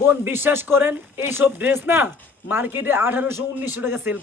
বোন, বিশ্বাস করেন, এইসব ড্রেস না মার্কেটে আঠারোশো, উনিশশো টাকা সেল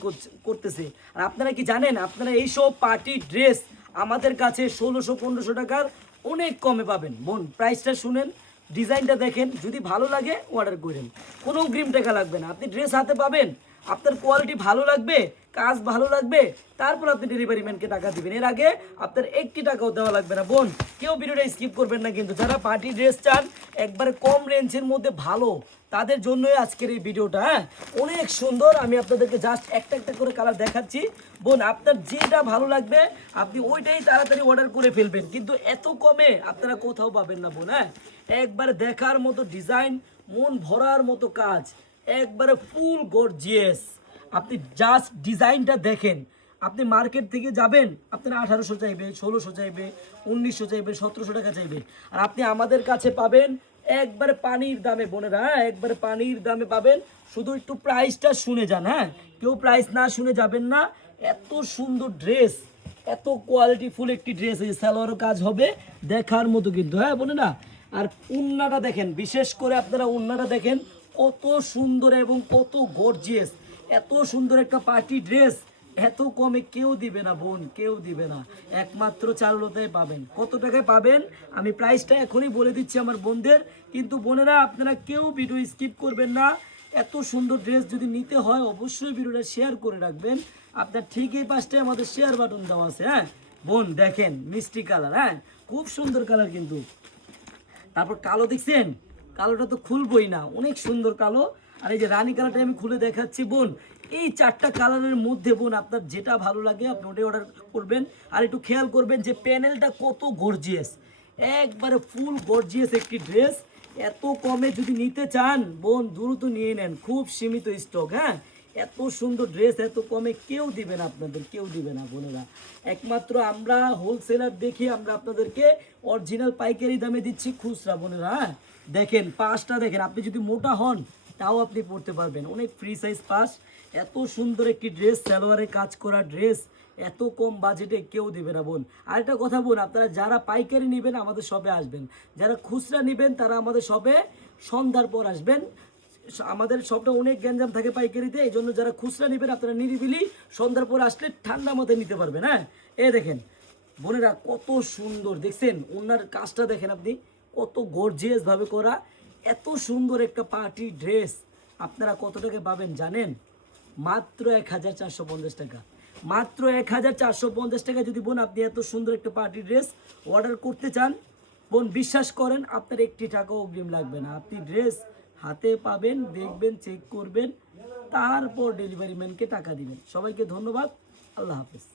করতেছে। আর আপনারা কি জানেন, আপনারা এইসব পার্টি ড্রেস আমাদের কাছে ষোলোশো, পনেরোশো টাকার অনেক কমে পাবেন। বোন প্রাইসটা শুনেন ডিজাইনটা দেখেন, যদি ভালো লাগে অর্ডার করেন। কোনো গ্রিম টাকা লাগবে না। আপনি ড্রেস হাতে পাবেন আপনার কোয়ালিটি ভালো লাগবে, কাজ ভালো লাগবে, তারপর আপনি ডেলিভারি ম্যানকে টাকা দিবেন। এর আগে আপনার একটি টাকাও দেওয়া লাগবে না। বোন, কেউ ভিডিওটা স্কিপ করবেন না কিন্তু যারা পার্টি ড্রেস চান, একবারে কম রেঞ্জের মধ্যে ভালো, তাদের জন্যই আজকের এই ভিডিওটা হ্যাঁ? অনেক সুন্দর। আমি আপনাদেরকে জাস্ট একটা একটা করে কালার দেখাচ্ছি। বোন, আপনার যেটা ভালো লাগবে, আপনি ওইটাই তাড়াতাড়ি অর্ডার করে ফেলবেন। কিন্তু এত কমে আপনারা কোথাও পাবেন না, বোন হ্যাঁ? একবারে দেখার মতো ডিজাইন মন ভরার মতো কাজ। একবারে ফুল গর্জিয়াস আপনি জাস্ট ডিজাইনটা দেখেন। আপনি মার্কেট থেকে যাবেন, আপনার আঠারোশো চাইবে, ষোলোশো চাইবে, উনিশশো চাইবে, সতেরোশো টাকা চাইবে। আর আপনি আমাদের কাছে পাবেন একবারে পানির দামে, বোনেরা হ্যাঁ একবারে পানির দামে পাবেন। শুধু একটু প্রাইসটা শুনে যান হ্যাঁ। কেউ প্রাইস না শুনে যাবেন না। এত সুন্দর ড্রেস এত কোয়ালিটিফুল একটি ড্রেস এই সালোয়ারও কাজ হবে দেখার মতো কিন্তু হ্যাঁ বোনেরা। আর উন্নাটা দেখেন, বিশেষ করে আপনারা উন্নাটা দেখেন কত সুন্দর এবং কত গর্জিয়াস এত সুন্দর একটা পার্টি ড্রেস এত কমে কেউ দিবে না বোন, কেউ দিবে না। একমাত্র চারুলতায় পাবেন। কত টাকায় পাবেন? আমি প্রাইসটা এখনই বলে দিচ্ছি আমার বোনদের। কিন্তু বোনেরা, আপনারা কেউ ভিডিও স্কিপ করবেন না। এত সুন্দর ড্রেস যদি নিতে হয়, অবশ্যই ভিডিওটা শেয়ার করে রাখবেন। আপনার ঠিক এই পাশটায় আমাদের শেয়ার বাটন দেওয়া আছে হ্যাঁ? বোন, দেখেন, মিষ্টি কালার হ্যাঁ? খুব সুন্দর কালার কিন্তু। তারপর কালো দেখছেন? কালোটা তো খুলবই না। অনেক সুন্দর কালো। আর এই যে রানী কালারটা আমি খুলে দেখাচ্ছি, বোন। এই চারটা কালারের মধ্যে, বোন, আপনার যেটা ভালো লাগে, আপনি ওটাই অর্ডার করবেন। আর একটু খেয়াল করবেন যে প্যানেলটা কত গর্জিয়াস একবারে ফুল গর্জিয়াস একটি ড্রেস এত কমে যদি নিতে চান, বোন, দ্রুত নিয়ে নেন। খুব সীমিত স্টক হ্যাঁ? এত সুন্দর ড্রেস এত কমে কেউ দিবে না আপনাদের, কেউ দিবে না, বোনেরা। একমাত্র আমরা হোলসেলার দেখে আমরা আপনাদেরকে অরিজিনাল পাইকারি দামে দিচ্ছি খুচরা, বোনেরা হ্যাঁ? দেখেন পাশটা দেখেন, আপনি যদি মোটা হন, তাও আপনি পরতে পারবেন। অনেক ফ্রি সাইজ পাস। এত সুন্দর একটি ড্রেস সালোয়ারে কাজ করা ড্রেস এত কম বাজেটে কেউ দেবে না বোন। আরেকটা কথা বোন, আপনারা যারা পাইকারি নেবেন, আমাদের শপে আসবেন। যারা খুচরা নেবেন, তারা আমাদের শপে সন্ধ্যার পর আসবেন। আমাদের সবটা অনেক গ্যাঞ্জাম থাকে পাইকারিতে, এই জন্য যারা খুচরা নেবেন, আপনারা নিরিবিলি সন্ধ্যার পর আসলে ঠান্ডা মাথায় নিতে পারবেন হ্যাঁ? এ দেখেন, বোনেরা কত সুন্দর, দেখছেন? ওনার কাজটা দেখেন আপনি। কত গর্জিয়াস ভাবে করা, এত সুন্দর একটা পার্টি ড্রেস আপনারা কত টাকা পাবেন জানেন? মাত্র এক হাজার চারশো পঞ্চাশ টাকা। মাত্র এক হাজার চারশো পঞ্চাশ টাকা যদি বোন আপনি এত সুন্দর একটা পার্টি ড্রেস অর্ডার করতে চান, বোন বিশ্বাস করেন, আপনার একটি টাকাও অগ্রিম লাগবে না। আপনি ড্রেস হাতে পাবেন, দেখবেন চেক করবেন, তারপর ডেলিভারি ম্যানকে টাকা দিবেন। সবাইকে ধন্যবাদ। আল্লাহ হাফেজ।